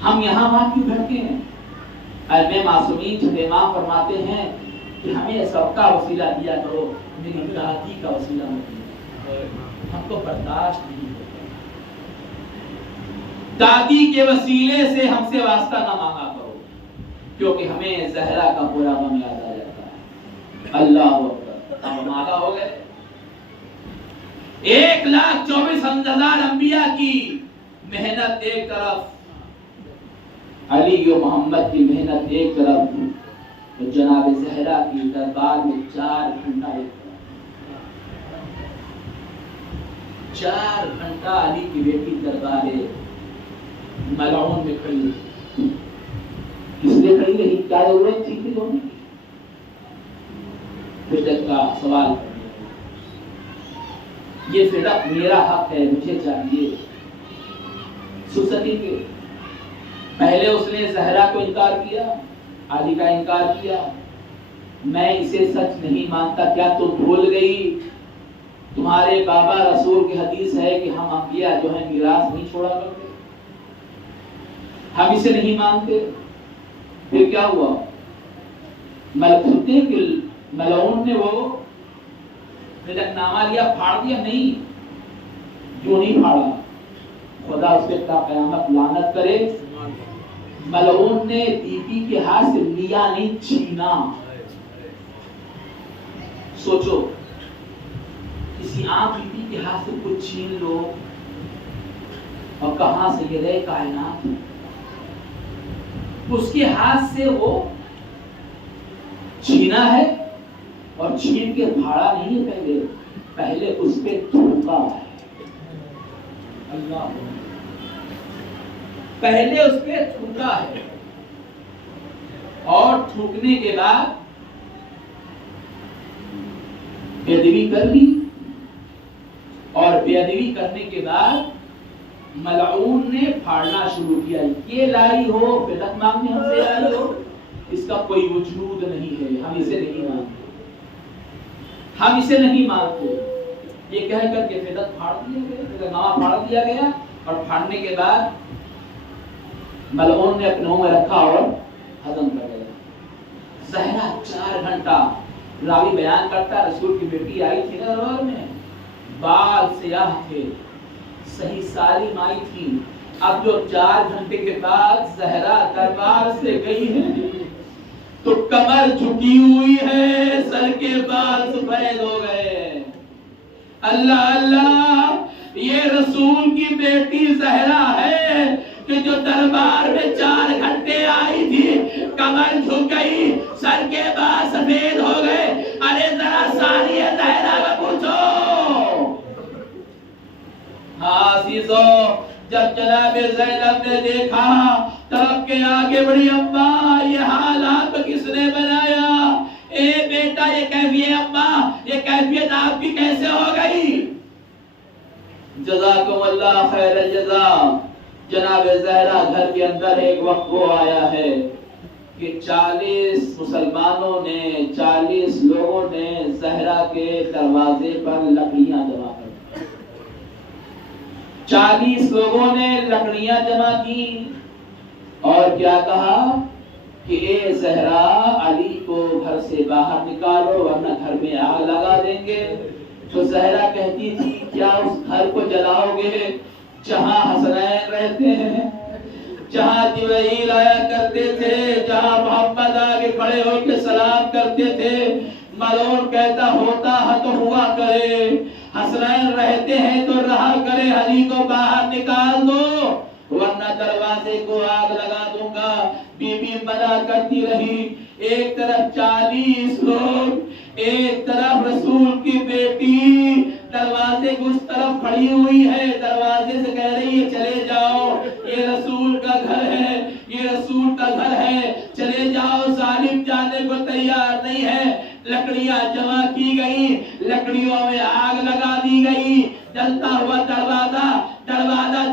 ہم یہاں وہاں کیوں بھٹکے ہیں. علم معصومین چھٹے امام فرماتے ہیں کہ ہمیں سب کا وسیلہ دیا کرو میری دادی کا وسیلہ مت دیا. ہم کو برداشت نہیں ہوتا. دادی کے وسیلے سے ہم سے واسطہ نہ مانگا کرو کیونکہ ہمیں زہرا کا پورا غم یاد آ جاتا ہے. اللہ اکبر. ہم مالا ہو گئے. 1,24,000 انبیاء کی محنت ایک طرف علی و محمد کی محنت ایک طرف تو جناب زہرا کی دربار میں 4 گھنٹہ ایک طرف 4 گھنٹہ علی کی بیٹی دربار ملعون میں کھڑی رہی. کس لیے کھڑی رہی. کیا ضرورت تھی کہ دونوں کی فدق کا سوال یہ فدق میرا حق ہے مجھے چاہیے. سوستی کے پہلے اس نے زہرا کو انکار کیا علی کا انکار کیا. میں اسے سچ نہیں مانتا. کیا تو بھول گئی تمہارے بابا رسول کی حدیث ہے کہ ہم انبیاء جو ہیں میراث نہیں چھوڑا کرتے. ہم اسے نہیں مانتے. پھر کیا ہوا. ملکوتے کے ملعون نے وہ فدق نامہ لیا پھاڑ دیا. نہیں جو نہیں پھاڑا خدا اس پہ تا قیامت لعنت کرے. ملعون نے بی بی کے ہاتھ سے لیا نہیں چھینا. سوچو کسی عام بی بی کے ہاتھ سے کچھ چھین لو اور کہاں سے یہ رہے کائنات. اس کے ہاتھ سے وہ چھینا ہے اور چھین کے پھاڑا نہیں ہے، پہلے اس پہ تھوکا ہے، اللہ پہلے اس پہ تھوکا ہے، اور تھوکنے کے بعد بے ادبی کر لی، اور بے ادبی کرنے کے بعد ملعون نے پھاڑنا شروع کیا. یہ لائی ہو فدق مانگنے ہم سے لائی ہو، اس کا کوئی وجود نہیں ہے، ہم اسے نہیں مانتے، ہم اسے نہیں مانتے. یہ کہہ کر کے فدق پھاڑ دیا گیا، نامہ پھاڑ دیا گیا، اور پھاڑنے کے بعد ملعون نے اپنے منہ میں رکھا اور ہضم کر لیا. زہرا 4 گھنٹہ، راوی بیان کرتا رسول کی بیٹی آئی تھی نا دربار میں، بال سیاہ تھے، صحیح سالم آئی تھی. اب جو 4 گھنٹے کے بعد زہرا دربار سے گئی ہے تو کمر جھکی ہوئی ہے، سر کے بال سفید ہو گئے. اللہ اللہ، یہ رسول کی بیٹی زہرا ہے کہ جو دربار میں 4 گھنٹے آئی تھی، کمر جھک گئی، سر کے بال سفید ہو گئے. ارے ذرا ثانی زہرا کا پوچھو. ہاں عزیزو، جب جناب زینب نے دیکھا طرف کے آگے بڑی، اماں یہ حال آپ کس نے بنایا؟ اے بیٹا یہ کیفیت، اماں یہ کیفیت آپ کی کیسے ہو گئی؟ جزاکم اللہ خیر الجزا. جناب زہرا گھر کے اندر ایک وقت وہ آیا ہے کہ 40 مسلمانوں نے، 40 لوگوں نے زہرا کے دروازے پر لکڑیاں جمع کر، 40 لوگوں نے لکڑیاں جمع کی، اور کیا کہا کہ اے زہرا، علی کو گھر سے باہر نکالو ورنہ گھر میں آگ لگا دیں گے. تو زہرا کہتی تھی کیا اس گھر کو جلاؤ گے جہاں حسنین رہتے ہیں، جہاں جبرائیل آیا کرتے تھے، جہاں محمد آگے کھڑے ہو کے سلام کرتے تھے؟ ملعون کہتا ہوتا ہے تو ہوا کرے، حسنین رہتے ہیں تو رہا کرے، علی کو باہر نکال دو ورنہ دروازے کو آگ لگا دوں گا. بی بی منع کرتی رہی. ایک طرف 40 لوگ، ایک طرف رسول کی بیٹی دروازے کی اس طرف کھڑی ہوئی ہے، دروازے سے کہہ رہی ہے چلے جاؤ، یہ رسول کا گھر ہے، یہ رسول کا گھر ہے، چلے جاؤ. ظالم جانے کو تیار نہیں ہے. لکڑیاں جمع کی گئی، لکڑیوں میں آگ لگا دی گئی. جلتا ہوا دروازہ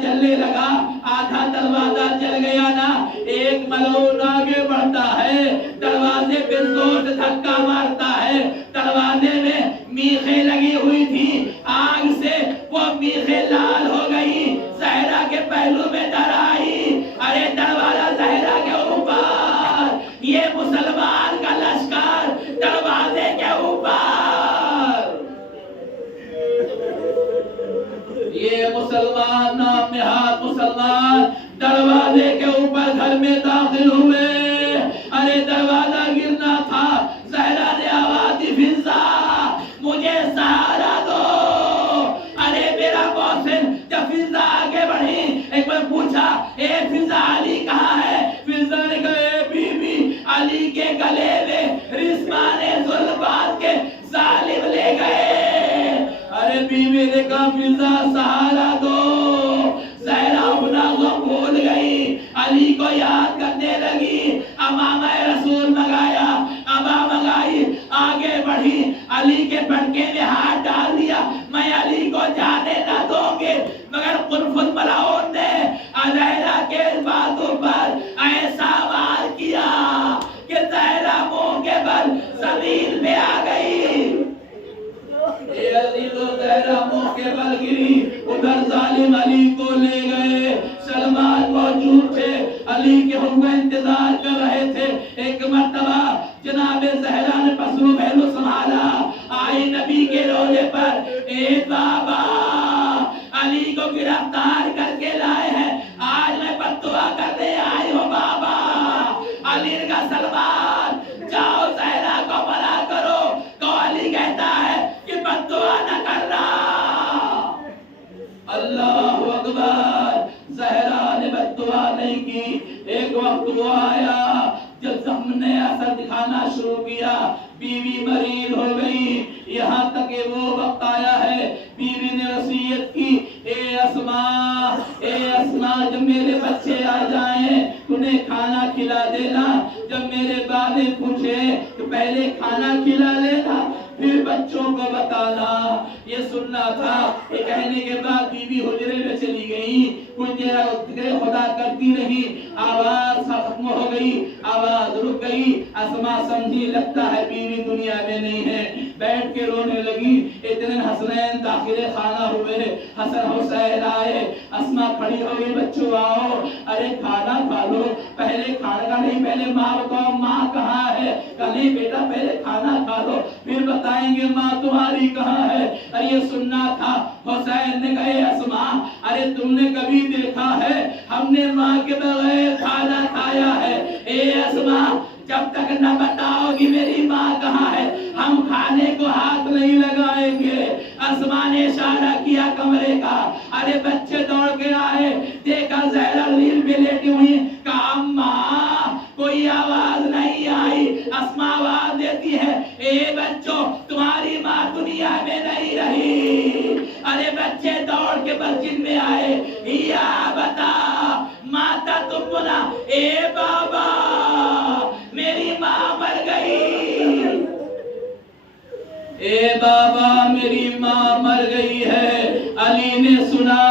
جلنے لگا، آدھا دروازہ جل گیا نا. ایک ملعون آگے بڑھتا ہے، دروازے پہ زور سے دھکا مارتا ہے. دروازے میں میخیں لگی ہوئی تھی، آگ سے وہ میخیں لال ہو گئی، زہرا کے پہلو میں در آئی. ارے دروازہ زہرا کے اوپر، یہ مسلمان کا لشکر دروازے کے اوپر. یہ مسلمان نام نہاد مسلمان دروازے کے اوپر گھر میں داخل ہوئے. ارے دروازہ گرنا تھا، زہرا نے آواز دی فضا مجھے سہارا دو. ارے میرا محسن، جب فضا آگے بڑھی ایک بار پوچھا اے فضا علی کہاں ہے؟ فضا نے کہا اے بی بی علی کے گلے میں رسمان ظلمات کے ظالم لے گئے. ارے بی بی نے کہا فضا سہارا دو. زہرا اپنا غم بھول گئی، علی کو یاد کرنے لگی. امامہ رسول منگایا، ابا منگائی، آگے بڑھی، علی کے پٹکے میں ہاتھ ڈال دیا. میں علی کو جانے نہ دوں گی، مگر قرفت ملعون نے زہرا کے بازو پر ایسا وار کیا کہ زہرا منہ کے بل زمین میں آ گئی. اے عزیز و زہرا منہ کے بل گری. ادھر ظالم علی کو لے گئے. سلمان موجود تھے، علی کے حکم کا انتظار کر رہے تھے. ایک مرتبہ جناب زہرا نے پسرو پہلو سنبھالا، آئی نبی کے روزے پر. اے بابا، علی کو گرفتار کر کے لائے ہیں، آج میں بددعا کرنے آئی ہوں بابا. علی نے کہا سلمان جاؤ زہرا کو منع کرو. تو علی کہتا ہے کہ بددعا نہ کرنا. اللہ اکبر. زہرا نے بددعا نہیں کی. ایک وقت وہ آیا جب زخم تم نے اثر دکھانا شروع کیا، بیوی مریض ہو گئی، یہاں تک کہ وہ وقت آیا ہے بیوی نے وصیت کی، اے اسماء جب میرے بچے آ جائیں انہیں کھانا کھلا دینا، جب میرے والد پوچھے تو پہلے کھانا کھلا لینا پھر بچوں کو بتانا۔ یہ سننا تھا۔ یہ کہنے کے بعد بیوی حجرے میں چلی گئی، کچھ دیر خدا کرتی رہی، آواز ختم ہو گئی، آواز رک گئی، اسماء سمجھی لگتا ہے بیوی دنیا میں نہیں ہے، بیٹھ کے رونے لگی۔ اتنے حسنین داخل خانہ ہوئے، حسن حسین آئے، اسماء کھڑی ہو گئی، بچوں آؤ، ارے کھانا کھا لو، پہلے کھانا نہیں، پہلے ماں بتاؤ ماں کہاں ہے؟ نہیں بیٹا پہلے کھانا کھا لو پھر بتائیں گے ماں تمہاری کہاں ہے۔ اور یہ سننا تھا۔ حسین نے کہے اسماء ارے تم نے کبھی دیکھا ہے ہم نے ماں کے بغیر کھانا کھایا ہے؟ اے اسماء جب تک نہ بتاؤ گی میری ماں کہاں ہے ہم کھانے کو ہاتھ نہیں لگائیں گے۔ اسماء نے اشارہ کیا کمرے کا، ارے بچے دوڑ کے آئے، دیکھا زہرا نیل پہ لیٹی ہوئی، کہا اماں کوئی آواز نہیں آئی۔ اسماء آواز دیتی ہے اے بچوں تمہاری ماں دنیا میں نہیں رہی۔ ارے بچے دوڑ کے مسجد میں آئے، یا بتا ماتا تم بنا، اے بابا میری ماں مر گئی، اے بابا میری ماں مر گئی ہے۔ علی نے سنا،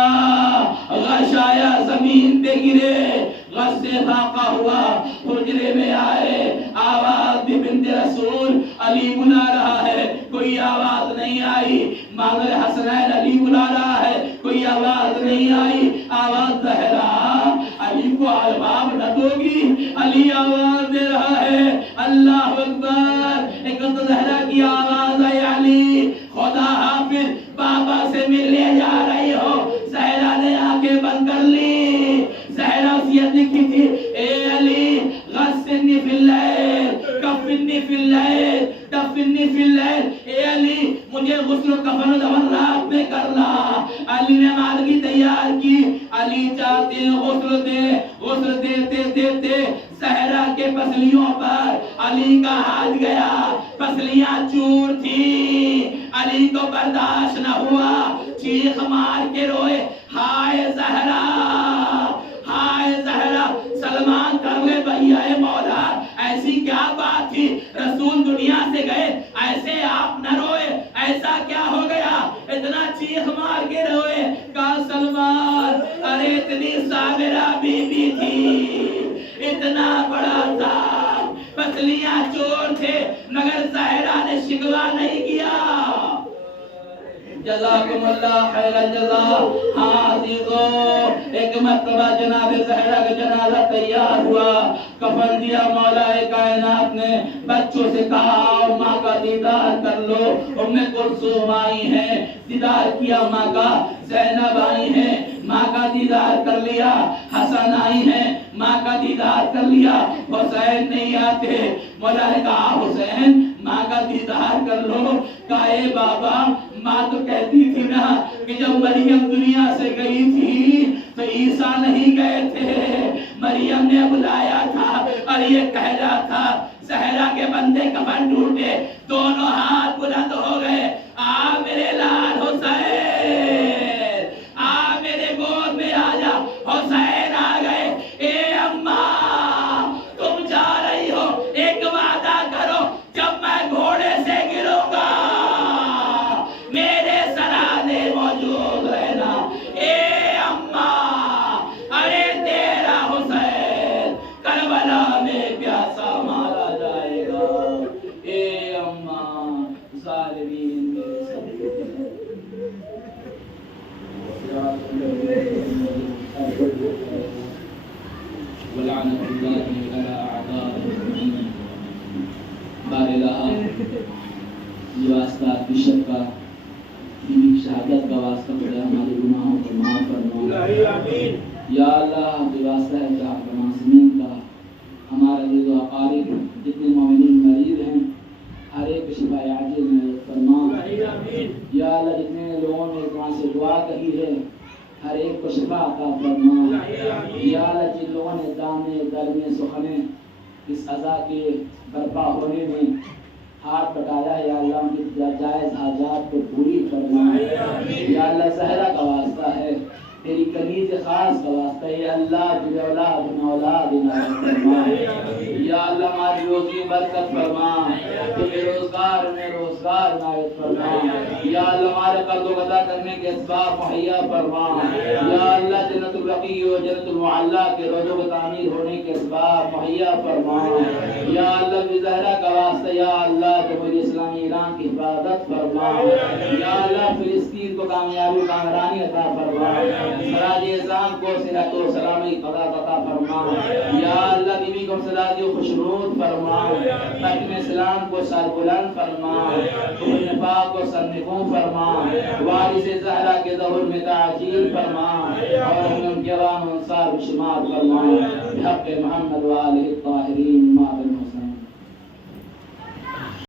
غش آیا، زمین پہ گرے، غش سے فاقہ ہوا، حجرے میں آئے، آواز بھی بنت رسول، علی بلا رہا ہے، کوئی آواز نہیں آئی، مادر حسنین علی بلا رہا ہے، کوئی آواز نہیں آئی، آواز زہرا علی کو الباب نہ دو گی؟ علی آواز دے رہا ہے، اللہ اکبر، ایک زہرا کی آواز ہے، علی خدا حافظ بابا سے ملنے جا رہی ہو۔ زہرا نے آنکھیں بند کر لی، زہرا وصیت لکھی تھی، اے علی غسلنی فی اللیل کفنی فی اللیل دفنی فی اللیل، اے علی مجھے غسل و کفن و دفن رات میں کرنا۔ علی نے مالگی تیار کی، علی چاہتے ہیں غسل دے، غسل دیتے دیتے زہرا کے پسلیوں پر علی کا ہاتھ گیا، پسلیاں چور تھی، علی کو برداشت نہ ہوا، چیخ مار کے روئے، ہائے زہرا ہائے زہرا۔ سلمان کر لے بھیا مولا ایسی کیا بات تھی، رسول دنیا سے گئے، ایسے آپ نہ روئے، ایسا کیا ہو گیا؟ اتنا چیخ مار کے روئے، کہا سلمان ارے اتنی صابرہ بی بی تھی، اتنا بڑا تھا، پسلیاں چور تھے، مگر زہرا نے شکوہ نہیں کیا۔ جزاکم اللہ خیر الجزا۔ ہاں عزیزو، ایک مرتبہ جناب زہرا کا جنازہ تیار ہوا، کفن دیا، مولا کائنات نے بچوں سے کہا آؤ ماں کا دیدار کر لو۔ ام کلثوم آئی ہیں، دیدار کیا ماں کا، زینب آئی ہیں، ماں کا دیدار کر لیا، حسن آئی ہیں، ماں کا دیدار کر لیا، حسین نہیں آتے۔ مولا نے کہا حسین ماں کا دیدار کر لو۔ کہا اے بابا ماں تو کہتی تھی نا کہ جب مریم دنیا سے گئی تھی تو عیسیٰ نہیں گئے تھے، مریم نے بلایا تھا اور یہ کہہ رہا تھا زہرا کے بندے کفن ڈھونڈے، دونوں ہاتھ بلند ہو گئے، آ میرے لال حسین، آ میرے گود میں آ جا۔ حسین آ گئے، اے اماں تم جا رہی ہو، ایک وعدہ کرو جب میں گھوڑے سے گروں گا میرے سرانے موجود رہنا۔ اے اماں ارے تیرا حسین کربلا میں پیاسا مارا جائے گا، اے اماں ظالمین میرے ولعنت اللہ علی اعدائهم۔ بار الہ یہ واسطہ بشپ کا، بیوی کی شہادت کا واسطہ خدا ہمارے گناہوں کو معاف فرما۔ یا اللہ یہ واسطہ ہے کہ آپ معصومین کا، ہمارے عزیز و اقارب جتنے مومنین مریض ہیں ہر ایک شفا عاجل میں فرما۔ یا اللہ جتنے لوگوں نے وہاں سے دعا کہی ہے ہر ایک کو شفا عطا فرما۔ یا اللہ جن لوگوں نے دانے درمے سخنے اس عزا کے برپا ہونے میں ہاتھ بٹایا ہے، یا اللہ ان کی جائز حاجات کو پوری فرما۔ یا اللہ زہرا کا واسطہ ہے، تیری کنیز خاص کا واسطہ ہے، یا اللہ تجھے اولاد فرما۔ یا اللہ ہماری روزی برکت فرما، تجھے روزگار میں عنایت فرما۔ یا اللہ ہمارے قرض و ادا کرنے کے اسباب مہیا فرما۔ یا اللہ جنت البقیع و جنت المعلا کے روزوں کو تعمیر ہونے کے اسباب مہیا فرما۔ یا اللہ بزہرا کا واسطہ، یا اللہ جمہوریہ اسلامی ایران کی حفاظت فرما۔ یا اللہ فلسطین کو کامیابی و کامرانی عطا فرما۔ سراج اعظام کو صحت و سلامی قضا عطا فرما۔ یا اللہ بیوی کو سدادی و خوشنود فرما۔ حاکم اسلام کو سربلند فرما، کفر نفاق کو سرنگوں فرما، وارث زہرا کے ظہور میں تعجیل فرما، اور ان کے عوام انصار و شمار فرما، بحق محمد و آلہ الطاہرین